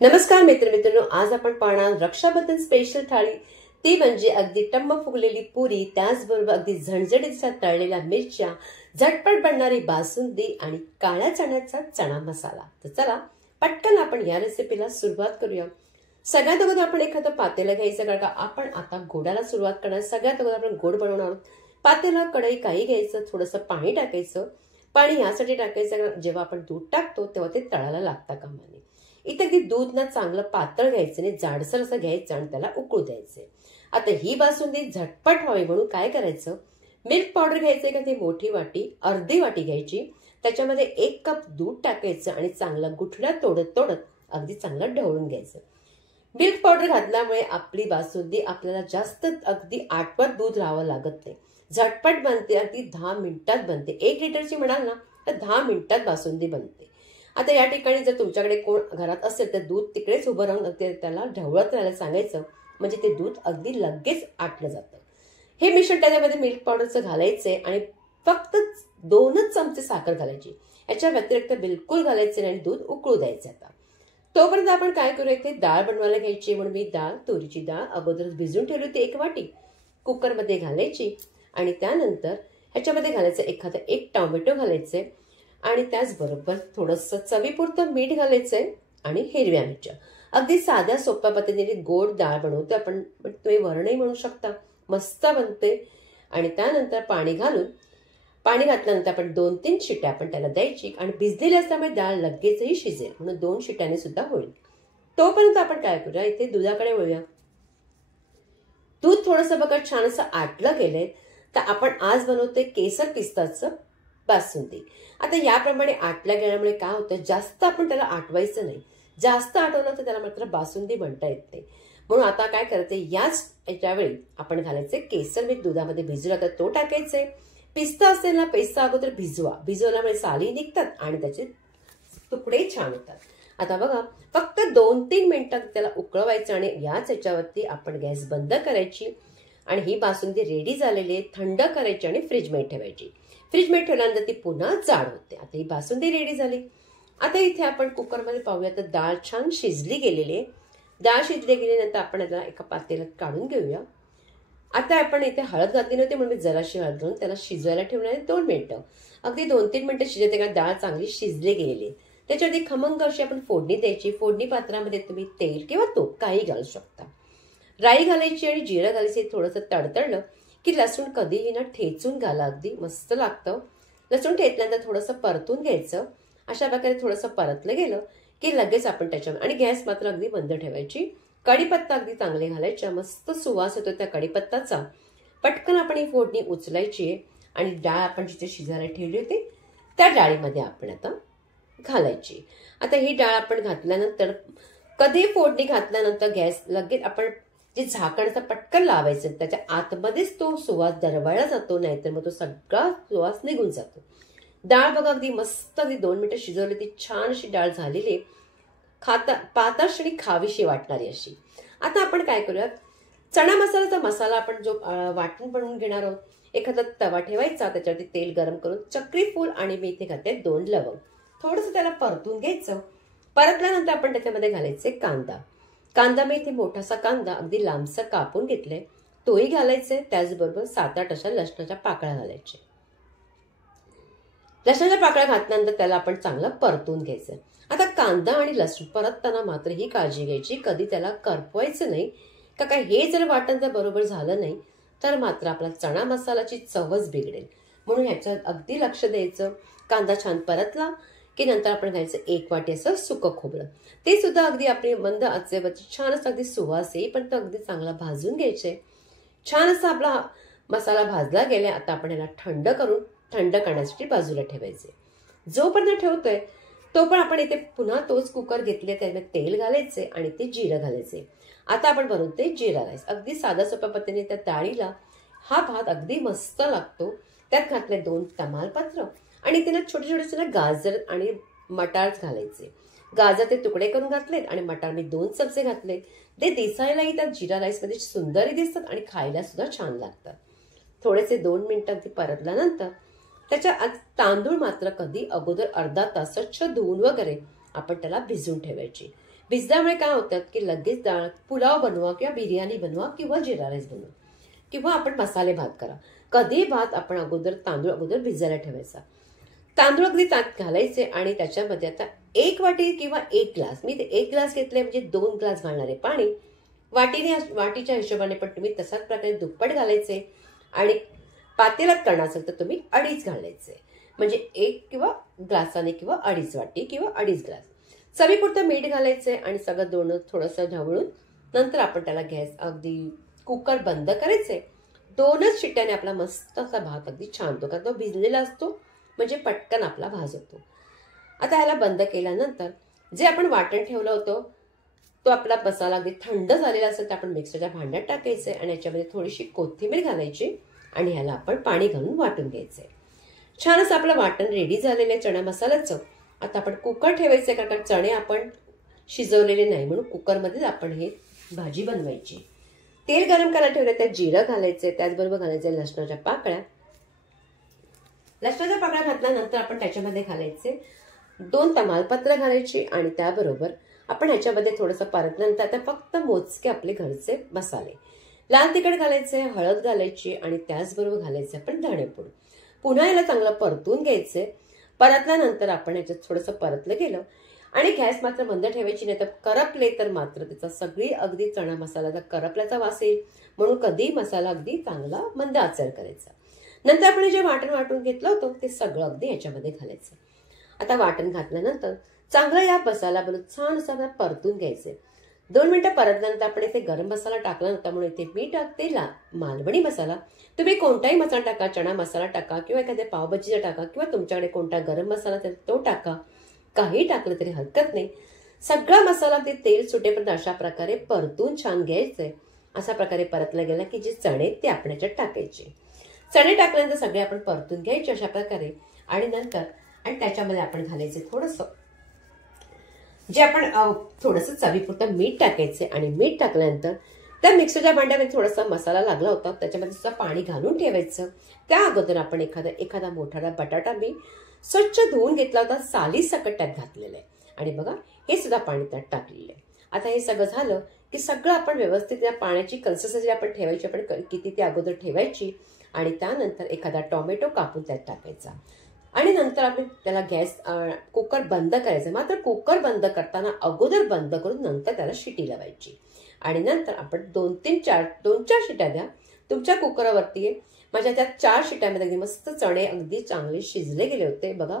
नमस्कार मित्रांनो, आज आपण पाहणार रक्षाबंधन स्पेशल थाळी, ती म्हणजे अगदी टम्म फुगलेली पुरी, त्याचबरोबर अगदी झणझणीत तळलेल्या मिरच्या, झटपट बनणारी बासुंदी आणि काळ्या चण्याचा चणा मसाला। तर चला पटकन आपण या रेसिपीला सुरुवात करूया। सगळ्यात अगोदर आपण एखादं पातेलं घ्यायचं, कारण का आपण आता गोडाला सुरुवात करणार। सगळ्यात अगोदर आपण गोड बनवणार आहोत। पातेलं, कढई काही घ्यायचं, थोडंसं पाणी टाकायचं। पाणी यासाठी टाकायचं जेव्हा आपण दूध टाकतो तेव्हा ते तळायला लागतं कामा नये। इथे अगदी दूध ना चांगलं पातळ घ्यायचं नाही, जाडसर असं घ्यायचं आणि त्याला उकळू द्यायचे। आता ही बासुंदी झटपट व्हावी म्हणून काय करायचं, मिल्क पावडर घ्यायचं एखादी मोठी वाटी, अर्धी वाटी घ्यायची, त्याच्यामध्ये 1 कप दूध टाकायचं आणि चांगलं गुठळ्या तोडत तोडत अगदी चांगलं ढवळून घ्यायचं। मिल्क पावडर घातल्यामुळे आपली बासुंदी आपल्याला जास्त अगदी आटवत दूध राहावं लागत नाही, झटपट बनते, अगदी 10 मिनिटात बनते। 1 लिटरची म्हणाल ना तर 10 मिनिटात बासुंदी बनते। आता या ठिकाणी जर तुमच्याकडे कोण घरात असेल तर दूध तिकडेच उभं राहून त्याला ढवळत राहायला सांगायचं, म्हणजे ते दूध अगदी लगेच आटलं जातं। हे मिश्रण त्याच्यामध्ये मिल्क पावडरचं घालायचंय आणि फक्त 2च चमचे साखर घालायची, याच्या व्यतिरिक्त बिलकुल घालायचे नाही आणि दूध उकळू द्यायचं। आता तोपर्यंत आपण काय करूया, इथे डाळ बनवायला घ्यायची। म्हणून मी तुरीची डाळ अगोदरच भिजून ठेवली होती 1 वाटी, कुकरमध्ये घालायची आणि त्यानंतर ह्याच्यामध्ये घालायचं एखादं 1 टोमॅटो घालायचे आणि त्याचबरोबर थोडंसं चवीपुरतं मीठ घालायचंय आणि हिरव्या मिरच्या। अगदी साध्या सोप्या पद्धतीने गोड डाळ बनवतो आपण, पण तुम्ही वरणही म्हणू शकता, मस्त बनते। आणि त्यानंतर पाणी घातल्यानंतर आपण 2-3 शिट्या आपण त्याला द्यायची आणि भिजलेली असल्यामुळे डाळ लगेचही शिजेल, म्हणून 2 शिट्याने सुद्धा होईल। तोपर्यंत आपण काय करूया, इथे दुधाकडे वळूया। दूध थोडंसं बघा छान असं आटलं गेलंय, तर आपण आज बनवतोय केसर पिस्ताचं बासुंदी। आता याप्रमाणे आटल्या गेल्यामुळे काय होतं, जास्त आपण त्याला आटवायचं नाही, जास्त आटवलं तर त्याला मात्र बासुंदी बनता येत नाही। म्हणून आता काय करते, यावेळी आपण घालायचे केसर, मी दुधामध्ये भिजवला तर तो टाकायचे। पिस्ता असेल ना, पिस्ता अगोदर भिजवल्यामुळे साली निघतात आणि त्याचे तुकडे छान होतात। आता बघा फक्त 2-3 मिनिटात त्याला उकळवायचं आणि याच याच्यावरती आपण गॅस बंद करायची आणि ही बासुंदी रेडी झालेली आहे। थंड करायची आणि फ्रीजमध्ये ठेवायची। फ्रीजमध्ये ठेवल्यानंतर ती पुन्हा जाड होते। आता ही बासुंदी रेडी झाली। आता इथे आपण कुकरमध्ये पाहूया तर डाळ छान शिजली गेलेली आहे। डाळ शिजली गेल्यानंतर आपण याला एका पातेल्यात काढून घेऊया। आता आपण इथे हळद घातली नव्हती म्हणून मी जराशी हळद घालून त्याला शिजवायला ठेवणार आहे 2 मिनिटं। अगदी 2-3 मिनिटं शिजते का डाळ चांगली शिजली गेलेली आहे। त्याच्यावरती खमंग अशी आपण फोडणी द्यायची। फोडणी पात्रामध्ये तुम्ही तेल किंवा तूप काही घालू शकता। राई घालायची आणि जिरं घालायचे। थोडंसं तडतडलं की लसूण कधीही ना ठेचून घाला, अगदी मस्त लागतं। लसूण ठेचल्यानंतर थोडंसं परतून घ्यायचं। अशा प्रकारे थोडंसं परतलं गेलं की लगेच आपण त्याच्यावर, आणि गॅस मात्र अगदी बंद ठेवायची। कढीपत्ता अगदी चांगले घालायचा, मस्त सुवास होतो त्या कढीपत्ताचा। पटकन आपण ही फोडणी उचलायची आणि डाळ आपण जिथे शिजायला ठेवली होती त्या डाळीमध्ये आपण आता घालायची। आता ही डाळ आपण घातल्यानंतर, कधी फोडणी घातल्यानंतर गॅस लगेच आपण जे झाकणचं पटकन लावायचं, त्याच्या आतमध्येच तो सुवास दरवळला जातो, नाहीतर मग तो सगळा सुवास निघून जातो। डाळ बघा अगदी मस्त, अगदी 2 मिनिटं शिजवली, ती छान अशी डाळ झालेली, पातळ आणि खावीशी वाटणारी अशी। आता आपण काय करूया, चणा मसाल्याचा मसाला आपण जो वाटून बनवून घेणार आहोत, एखादा तवा ठेवायचा, त्याच्यावरती तेल गरम करून चक्री फूल आणि मी इथे घालते 2 लवंग, थोडंसं त्याला परतून घ्यायचं। परतल्यानंतर आपण त्याच्यामध्ये घालायचे कांदा मी इथे मोठासा कांदा अगदी लांबसं कापून घेतले, तोही घालायचे। त्याचबरोबर 7-8 अशा लसणाच्या पाकळ्या घालायचे। लसणाच्या पाकळ्या घातल्यानंतर त्याला आपण चांगलं परतून घ्यायचं। आता कांदा आणि लसूण परतताना मात्र ही काळजी घ्यायची, कधी त्याला करपवायचं नाही, का काय हे जर वाटण जर बरोबर झालं नाही तर मात्र आपला चणा मसाल्याची चवच बिघडेल, म्हणून ह्याच्यात अगदी लक्ष द्यायचं। कांदा छान परतला की नंतर आपण घ्यायचं 1 वाटी असं सुकं खोबरं, ते सुद्धा अगदी आपली मंद आचेवरती छान असं अगदी सुवास येईपर्यंत अगदी चांगला भाजून घ्यायचे। छान असा आपला मसाला भाजला गेला। आता आपण याला थंड करण्यासाठी बाजूला ठेवायचे। जोपर्यंत ठेवतोय तोपर्यंत आपण इथे पुन्हा तोच कुकर घेतले, त्यामध्ये तेल घालायचे आणि ते जिरं घालायचे। आता आपण बनवतोय जिरा राईस, अगदी साध्या सोप्या पद्धतीने त्या डाळीला हा भात अगदी मस्त लागतो। त्यात घातले 2 तमालपत्र आणि त्यांना छोटे छोटे गाजर आणि मटार घालायचे। गाजर ते तुकडे करून घातलेत आणि मटार मी 2 चमचे घातले। ते दिसायलाही त्या जिरा राईस मध्ये सुंदरही दिसतात आणि खायला सुद्धा छान लागतात। थोडेसे 2 मिनिटं ती परतल्यानंतर त्याच्या तांदूळ मात्र कधी अगोदर अर्धा तास स्वच्छ धुवून वगैरे आपण त्याला भिजवून ठेवायची। भिजल्यामुळे काय होतं की लगेच डाळ पुलाव बनवा किंवा बिर्याणी बनवा किंवा जिरा राईस बनवा किंवा आपण मसाले भात करा. कधी भात आपण तांदूळ अगोदर भिजायला ठेवायचा. तांदूळ अगदी त्यात घालायचे आणि त्याच्यामध्ये आता 1 वाटी किंवा 1 ग्लास, मी ते 1 ग्लास घेतले म्हणजे 2 ग्लास घालणारे पाणी. वाटीच्या हिशोबाने पण तुम्ही तसाच प्रकारे दुप्पट घालायचे आणि पातेल्यात करणार असेल तर तुम्ही 2.5 घालायचे. म्हणजे 1 किंवा ग्लासाने किंवा 2.5 वाटी किंवा 2.5 ग्लास. चवीपुरतं मीठ घालायचे आणि सगळं दोन थोडंसं ढवळून नंतर आपण त्याला गॅस अगदी कुकर बंद करायचे. 2च शिट्ट्याने आपला मस्त असा भात अगदी छान होतो, कारण तो भिजलेला असतो म्हणजे पटकन आपला भात होतो. आता ह्याला बंद केल्यानंतर जे आपण वाटण ठेवलं होतं तो आपला मसाला अगदी थंड झालेला असेल तर आपण मिक्सरच्या भांड्यात टाकायचे आणि याच्यामध्ये थोडीशी कोथिंबीर घालायची आणि ह्याला आपण पाणी घालून वाटून घ्यायचे. छान असं आपलं वाटण रेडी झालेलं आहे चणा मसाल्याचं. आता आपण कुकर ठेवायचं, कारण चणे आपण शिजवलेले नाही म्हणून कुकरमध्येच आपण हे भाजी बनवायची. तेल गरम करायला ठेवलं, त्यात जिरं घालायचे, त्याचबरोबर घालायचे लसणाच्या पाकळ्या. लसणाच्या पाकळ्या घातल्यानंतर आपण त्याच्यामध्ये घालायचे 2 तमालपत्र घालायची आणि त्याबरोबर आपण ह्याच्यामध्ये थोडंसं परतल्यानंतर आता फक्त मोजके आपले घरचे मसाले, लाल तिखट घालायचे, हळद घालायची आणि त्याचबरोबर घालायचे आपण धणेपूड. पुन्हा याला चांगलं परतून घ्यायचे. परतल्यानंतर आपण ह्याच्यात थोडंसं परतलं गेलं आणि गॅस मात्र बंद ठेवायची नाही, तर करपले तर मात्र त्याचा सगळी अगदी चणा मसाल्याचा करपल्याचा वास येईल, म्हणून कधी मसाला अगदी चांगला मंद आचर करायचा. नंतर आपण जे वाटण वाटून घेतलं होतं ते सगळं अगदी याच्यामध्ये घालायचं. आता वाटण घातल्यानंतर चांगलं या मसाल्याबरोबर छान असं परतून घ्यायचे. 2 मिनिटं परतल्यानंतर आपण इथे गरम मसाला टाकला नव्हता म्हणून इथे मी टाकते मालवणी मसाला. तुम्ही कोणताही मसाला टाका, चणा मसाला टाका किंवा एखाद्या पावभाजीचा टाका किंवा तुमच्याकडे कोणता गरम मसाला असेल तो टाका, काही टाकलं तरी हरकत नाही. सगळा मसाला ते तेल सुटेपर्यंत अशा प्रकारे परतून छान घ्यायचंय. अशा प्रकारे परतला गेला की जे चणे ते आपण याच्यात टाकायचे. चणे टाकल्यानंतर सगळे आपण परतून घ्यायचे अशा प्रकारे आणि नंतर त्याच्यामध्ये आपण घालायचे थोडंसं जे आपण थोडंसं चवीपुरतं मीठ टाकायचे आणि मीठ टाकल्यानंतर त्या मिक्सरच्या भांड्यामध्ये थोडासा मसाला लागला होता त्याच्यामध्ये सुद्धा पाणी घालून ठेवायचं. त्या अगोदर आपण एखादा मोठा बटाटा मी स्वच्छ धुवून घेतला होता, साली सकट त्यात घातलेलं आहे आणि बघा हे सुद्धा पाणी त्यात टाकलेलं आहे. आता हे सगळं झालं की सगळं आपण व्यवस्थित त्या पाण्याची कन्सिस्टन्सी आपण ठेवायची, आपण किती ते अगोदर ठेवायची आणि त्यानंतर एखादा टोमॅटो कापून त्यात टाकायचा आणि नंतर आपण त्याला कुकर बंद करायचं. मात्र कुकर बंद करताना अगोदर बंद करून नंतर त्याला शिटी लावायची आणि नंतर आपण 2-4 शिट्या द्या तुमच्या कुकरवरती. माझ्या त्या 4 शिट्यामध्ये अगदी मस्त चणे अगदी चांगले शिजले गेले होते. बघा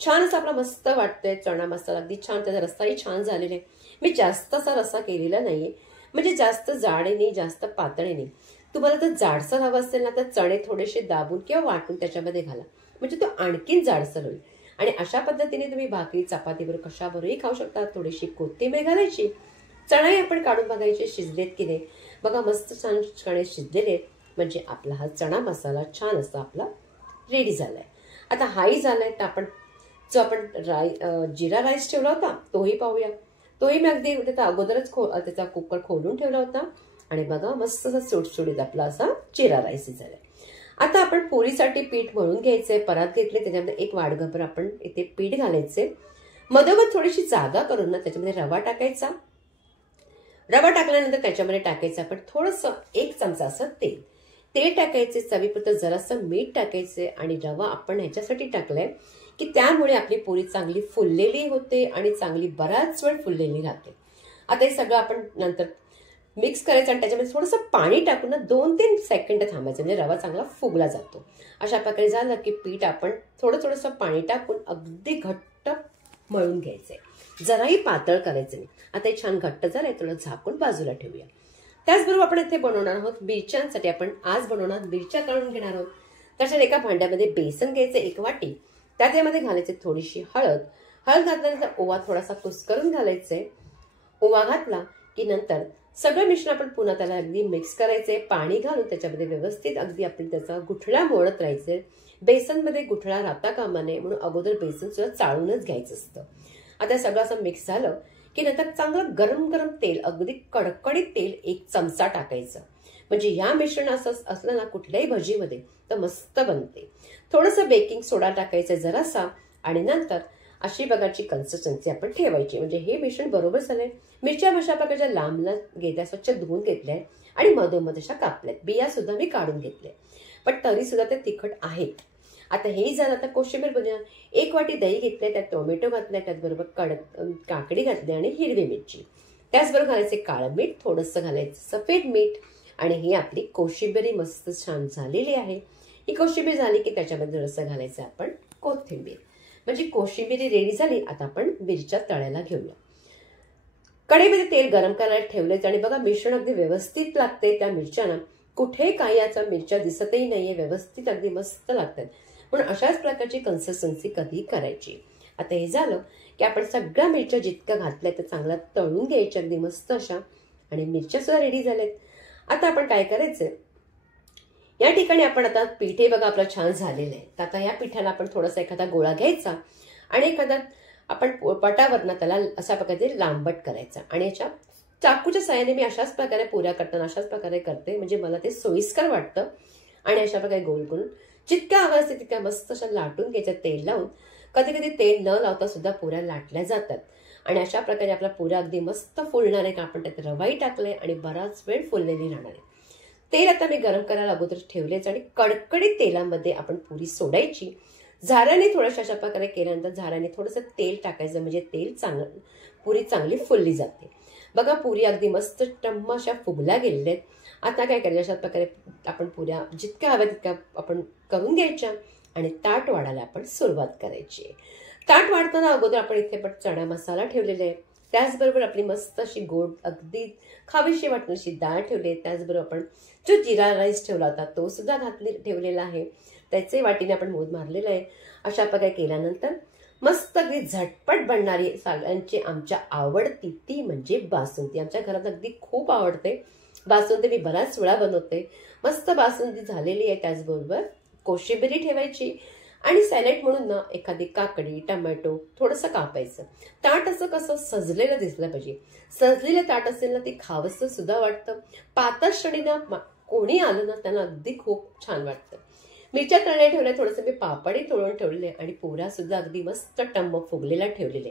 छान असं आपला मस्त वाटतंय चणा मसाला, अगदी छान, त्याचा रस्साही छान झालेला आहे. मी जास्त असा रस्सा केलेला नाहीये, म्हणजे जास्त जाडे नाही जास्त पातळे नाही. तुम्हाला जर जाडसर हवं असेल ना तर चणे थोडेसे दाबून किंवा वाटून त्याच्यामध्ये घाला, म्हणजे तो आणखीन जाडसर होईल. आणि अशा पद्धतीने तुम्ही भाकरी चपातीबरोबर कशाबरोबरही खाऊ शकता. थोडीशी कोथिंबीर घालायची, चणे आपण काढून बघायचे शिजलेत की नाही. बघा मस्त छान चणे शिजलेले म्हणजे आपला हा चणा मसाला छान असा आपला रेडी झालाय. आता हाही झालाय तर आपण जो आपण जिरा राईस ठेवला होता तोही पाहूया. तोही मी अगदी त्याचा अगोदरच त्याचा कुकर खोलून ठेवला होता आणि बघा मस्त असा सुटसुटीत आपला असा जिरा राईस झालाय. आता आपण पोळीसाठी पीठ मळून घ्यायचंय. परात घेतले त्याच्यामध्ये 1 वाडगभर आपण इथे पीठ घालायचे. मधोमध थोडीशी जागा करून ना त्याच्यामध्ये रवा टाकायचा. रवा टाकल्यानंतर त्याच्यामध्ये टाकायचं आपण थोडंसं 1 चमचा असं तेल टाकायचे. चवीपुरतं जरासं मीठ टाकायचे आणि रवा आपण ह्याच्यासाठी टाकलाय की त्यामुळे आपली पोळी चांगली फुललेली होते आणि चांगली बराच वेळ फुललेली राहते. आता हे सगळं आपण नंतर मिक्स करायचं आणि त्याच्यामध्ये थोडंसं पाणी टाकून 2-3 सेकंड थांबायचं, म्हणजे रवा चांगला फुगला जातो. अशा प्रकारे झालं की पीठ आपण थोडंसं पाणी टाकून अगदी घट्ट मळून घ्यायचंय, जराही पातळ करायचं नाही. आता हे छान घट्ट झालंय, थोडं झाकून बाजूला ठेवूया. त्याचबरोबर आपण इथे बनवणार आहोत मिरच्यांसाठी. आपण आज बनवणार मिरच्या तळून घेणार आहोत. तशाच एका भांड्यामध्ये बेसन घ्यायचं 1 वाटी, त्याच्यामध्ये घालायचे थोडीशी हळद घातल्यानंतर ओवा थोडासा कुस्करून घालायचे. ओवा घातला की नंतर सगळं मिश्रण आपण पुन्हा त्याला अगदी मिक्स करायचे. पाणी घालून त्याच्यामध्ये व्यवस्थित अगदी आपण त्याचा गुठळा मोडत राहायचे. बेसनमध्ये गुठळा राहता कामा नये म्हणून अगोदर बेसन सुद्धा चाळूनच घ्यायचं असतं. आता सगळं असं मिक्स झालं की नंतर चांगलं गरम तेल, अगदी कडकडीत तेल 1 चमचा टाकायचं. म्हणजे या मिश्रण असलं ना कुठल्याही भजीमध्ये तर मस्त बनते. थोडंसं बेकिंग सोडा टाकायचं जरासा आणि नंतर अशी प्रकारची कन्सिस्टन्सी आपण ठेवायची. म्हणजे हे मिश्रण बरोबर झालंय. मिरच्या अशा प्रकारच्या लांब घेतल्या, स्वच्छ धुवून घेतल्या आणि मधोमध अशा कापल्यात. बिया सुद्धा मी काढून घेतल्या, पण तरी सुद्धा ते तिखट आहेत. आता हे झालं. आता कोशिंबीर बनवूया. 1 वाटी दही घेतले, त्यात टोमॅटो घातला, त्याचबरोबर काकडी घातली आणि हिरवी मिरची. त्याचबरोबर घालायचे काळं मीठ, थोडंसं घालायचं सफेद मीठ आणि ही आपली कोशिंबीर मस्त छान झालेली आहे. ही कोशिंबीर झाली की त्याच्यामध्ये थोडंसं घालायचं आपण कोथिंबीर. म्हणजे कोशिंबीर रेडी झाली. आता आपण मिरच्या तळायला घेऊया. कढईमध्ये तेल गरम करायला ठेवलेच आणि बघा मिश्रण अगदी व्यवस्थित लागते. त्या मिरच्यांना कुठे काही याच्या मिरच्या दिसतही नाहीये, व्यवस्थित अगदी मस्त लागतात. म्हणून अशाच प्रकारची कन्सिस्टन्सी कधी करायची. आता हे झालं की आपण सगळ्या मिरच्या जितक्या घातल्या त्या चांगल्या तळून घ्यायच्या अगदी मस्त अशा. आणि मिरच्या सुद्धा रेडी झाल्यात. आता आपण काय करायचंय, या ठिकाणी आपण आता पीठ हे बघा आपलं छान झालेलं आहे. तर आता या पिठाला आपण थोडासा एखादा गोळा घ्यायचा आणि एखादा आपण पटावरनं त्याला अशा प्रकारे लांबट करायचा आणि याच्या चाकूच्या साहाय्याने मी अशाच प्रकारे पुऱ्या करताना अशाच प्रकारे करते, म्हणजे मला ते सोयीस्कर वाटतं. आणि अशा प्रकारे गोल करून जितक्या हव्या असते तितक्या मस्त अशा लाटून घ्यायच्या तेल लावून. कधी कधी तेल न लावता सुद्धा पुऱ्या लाटल्या जातात. आणि अशा प्रकारे आपला पुऱ्या अगदी मस्त फुलणार आहे. का आपण त्यात रवाई टाकले आणि बराच वेळ फुललेली राहणार आहे. तेल आता मी गरम करायला अगोदर ठेवलेच आणि कडकडीत तेलामध्ये आपण पुरी सोडायची. झाऱ्याने थोड्याशा अशा प्रकारे केल्यानंतर झाऱ्याने थोडंसं तेल टाकायचं, म्हणजे तेल पुरी चांगली फुलली जाते. बघा पुरी अगदी मस्त टम्म अशा फुगल्या गेलेल्या आहेत. आता काय करायचं, अशा प्रकारे आपण पुऱ्या जितक्या हव्या तितक्या आपण करून घ्यायच्या आणि ताट वाढायला आपण सुरुवात करायची. ताट वाढताना अगोदर आपण इथे पण चणा मसाला ठेवलेला आहे. त्याचबरोबर आपली मस्त अशी गोड अगदी खावीशी वाटून अशी डाळ ठेवली आहे. त्याचबरोबर आपण जो जिरा राईस ठेवला होता तो सुद्धा ठेवलेला आहे. त्याचे वाटीने आपण मोद मारलेला आहे. अशा प्रकारे केल्यानंतर मस्त अगदी झटपट बनणारी सगळ्यांची आमच्या आवडती ती म्हणजे बासुंदी. आमच्या घरात अगदी खूप आवडते बासुंदी. मी बऱ्याच वेळा बनवते. मस्त बासुंदी झालेली आहे. त्याचबरोबर कोशिंबीर ठेवायची आणि सॅलड म्हणून ना एखादी काकडी टमॅटो थोडंसं कापायचं. ताट असं कसं सजलेलं दिसलं पाहिजे. सजलेलं ताट असेल ना ते खावंसं सुद्धा वाटतं. पातळ श्रेणीनं कोणी आलं ना त्यांना अगदी खूप छान वाटतं. मिरच्या तळल्या ठेवल्या, थोडंसं मी पापडी तळून ठेवलेले आणि पोळ्या सुद्धा अगदी मस्त टम्म फुगलेला ठेवलेले.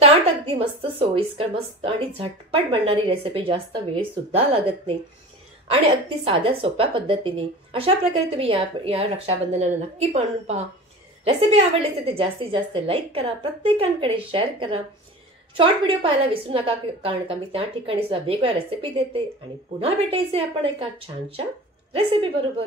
ताट अगदी मस्त सोयीस्कर मस्त आणि झटपट बनणारी रेसिपी. जास्त वेळ सुद्धा लागत नाही आणि अगदी साध्या सोप्या पद्धतीने अशा प्रकारे तुम्ही या रक्षाबंधनाला नक्की बनवून पहा. रेसिपी आवडली तर ते जास्तीत जास्त लाईक करा, प्रत्येकांकडे शेअर करा. शॉर्ट व्हिडिओ पाहायला विसरू नका, कारण का मी त्या ठिकाणी सुद्धा वेगवेगळ्या रेसिपी देते. आणि पुन्हा भेटायचे आपण एका छानशा रेसिपी बरोबर.